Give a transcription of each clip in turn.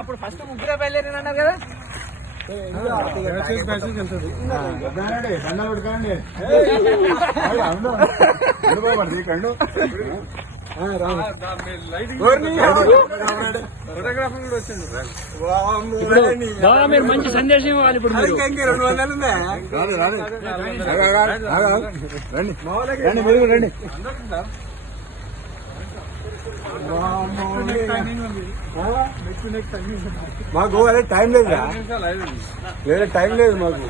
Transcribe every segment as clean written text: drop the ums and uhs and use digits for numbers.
అప్పుడు ఫస్ట్ ముగ్గురే బయలుదేరి అన్నారు కదా. మీరు మంచి సందేశం ఇవ్వాలి. ఇప్పుడు రండి. మాకు అదే టైం లేదు, వేరే టైం లేదు మాకు.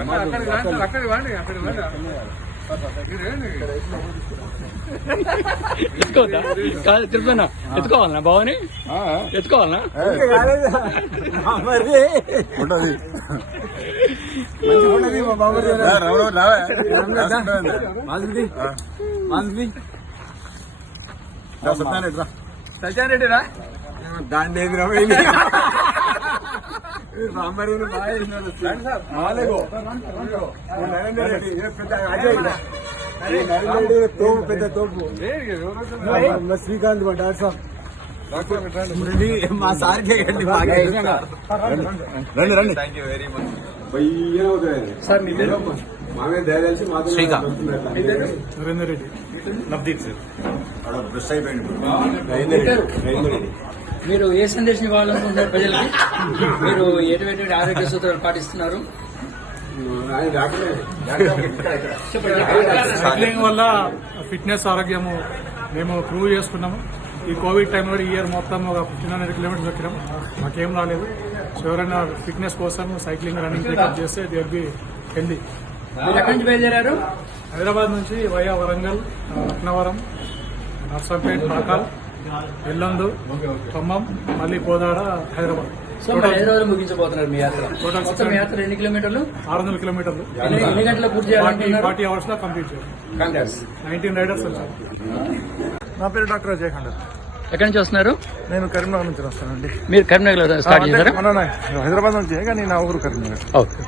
ఎత్తుకోవద్దా? కాదు తిరుపతినా ఎత్తుకోవాలన్నా? బావని ఎత్తుకోవాలన్నా? ఉంటది సత్యారెడ్డి రా. దాన్ని తోపు, పెద్ద తోపు శ్రీకాంత్ మా డాక్టర్ సాబ్. మా సార్కే రండి. Thank you very much. Sir మీ పేరు? మామే దయచేసి శ్రీకాంత్. నరేందర్ రెడ్డి. నవదీప్ సార్. మీరు ఏ సందేశం ఇవ్వాలనుకుంటున్నారు ప్రజలకి? మీరు ఎటువంటి ఆరోగ్య సూత్రాలు పాటిస్తున్నారు? సైక్లింగ్ వల్ల ఫిట్నెస్ ఆరోగ్యము మేము ప్రూవ్ చేసుకున్నాము. ఈ కోవిడ్ టైంలో ఈ ఇయర్ మొత్తం ఒక 1500 కిలోమీటర్స్ ఎక్కినాం, మాకేం రాలేదు. సో ఎవరైనా ఫిట్నెస్ కోసం సైక్లింగ్, రన్నింగ్ టేకప్ చేస్తే దే విల్ బి హెల్దీ. మీరు ఎక్కడి నుంచి బయలుదేరారు? హైదరాబాద్ నుంచి వయా వరంగల్, లక్నవరం, నర్సంపేట్, పాకాల్, ఎల్లందు, ఖమ్మం, మళ్ళీ కోదాడ, హైదరాబాద్. సో మరి 5 రోజులు ముగించబోతున్నారు మీ యాత్ర. మొత్తం యాత్ర ఎన్ని కిలోమీటర్లు? 600 కిలోమీటర్లు. ఎన్ని గంటలు పూర్తి చేయాలి? 40 hours లో కంప్లీట్ చేయాలి. 19 రైడర్స్ వచ్చారు. నా పేరు డాక్టర్ అజయ్ ఖండర్. ఎక్కడి నుంచి వస్తున్నారు? నేను కరీంనగర్ నుంచి వస్తానండి. మీరు కరీంనగర్ లో స్టార్ట్ చేశారా? హైదరాబాద్ నుంచి, కానీ నా ఊరు కరీంనగర్. ఓకే.